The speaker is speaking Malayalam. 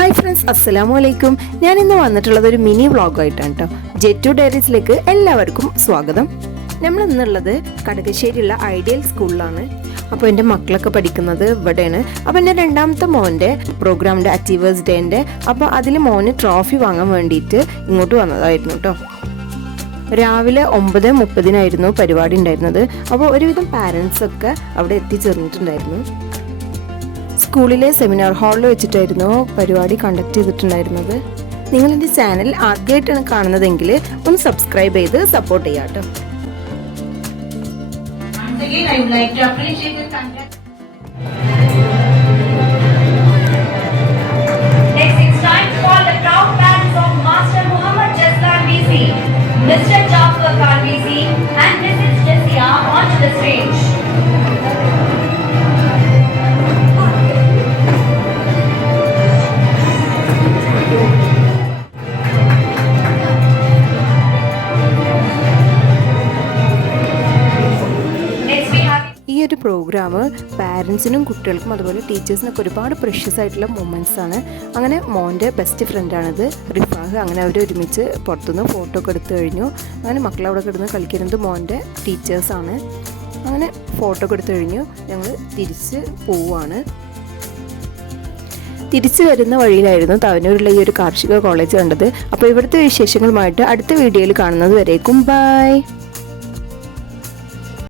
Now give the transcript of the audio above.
ഹായ് ഫ്രണ്ട്സ് അസ്സലാമു അലൈക്കും ഞാൻ ഇന്ന് വന്നിട്ടുള്ളത് ഒരു മിനി വ്ളോഗായിട്ടാണ് കേട്ടോ ജെറ്റു ഡയറീസിലേക്ക് എല്ലാവർക്കും സ്വാഗതം. നമ്മൾ ഇന്നുള്ളത് കടകശ്ശേരിയുള്ള ഐഡിയൽ സ്കൂളിലാണ് അപ്പോൾ എന്റെ മക്കളൊക്കെ പഠിക്കുന്നത് ഇവിടെയാണ്. അപ്പോൾ എന്റെ രണ്ടാമത്തെ മോന്റെ പ്രോഗ്രാമിന്റെ അച്ചീവേഴ്സ് ഡേന്റെ അപ്പോൾ അതിൽ മോന് ട്രോഫി വാങ്ങാൻ വേണ്ടിയിട്ട് ഇങ്ങോട്ട് വന്നതായിരുന്നു കേട്ടോ രാവിലെ ഒമ്പത് മുപ്പതിനായിരുന്നു പരിപാടി ഉണ്ടായിരുന്നത്. അപ്പോൾ ഒരുവിധം പാരൻസൊക്കെ അവിടെ എത്തിച്ചേർന്നിട്ടുണ്ടായിരുന്നു. സ്കൂളിലെ സെമിനാർ ഹാളിൽ വെച്ചിട്ടായിരുന്നു പരിപാടി കണ്ടക്ട് ചെയ്തിട്ടുണ്ടായിരുന്നത്. നിങ്ങൾ എന്റെ ചാനൽ ആദ്യമായിട്ടാണ് കാണുന്നതെങ്കിൽ ഒന്ന് സബ്സ്ക്രൈബ് ചെയ്ത് സപ്പോർട്ട് ചെയ്യാട്ടോ Mr. ഒരു പ്രോഗ്രാം പാരൻസിനും കുട്ടികൾക്കും അതുപോലെ ടീച്ചേഴ്സിനൊക്കെ ഒരുപാട് പ്രഷ്യസ് ആയിട്ടുള്ള മൊമെന്റ്സ് ആണ്. അങ്ങനെ മോന്റെ ബെസ്റ്റ് ഫ്രണ്ടാണിത് റിഫാഹ്. അങ്ങനെ അവർ ഒരുമിച്ച് പുറത്തുനിന്ന് ഫോട്ടോ ഒക്കെ എടുത്തു കഴിഞ്ഞു. അങ്ങനെ മക്കൾ അവിടെ കിടന്ന് കളിക്കുന്നത് മോന്റെ ടീച്ചേഴ്സാണ് അങ്ങനെ ഫോട്ടോ ഒക്കെ എടുത്തു കഴിഞ്ഞു. ഞങ്ങൾ തിരിച്ച് പോവുകയാണ് തിരിച്ചു വരുന്ന വഴിയിലായിരുന്നു തവനൂരിലെ ഈ ഒരു കാർഷിക കോളേജ് കണ്ടത്. അപ്പോൾ ഇവിടുത്തെ വിശേഷങ്ങളുമായിട്ട് അടുത്ത വീഡിയോയിൽ കാണുന്നത് വരേക്കും. ബൈ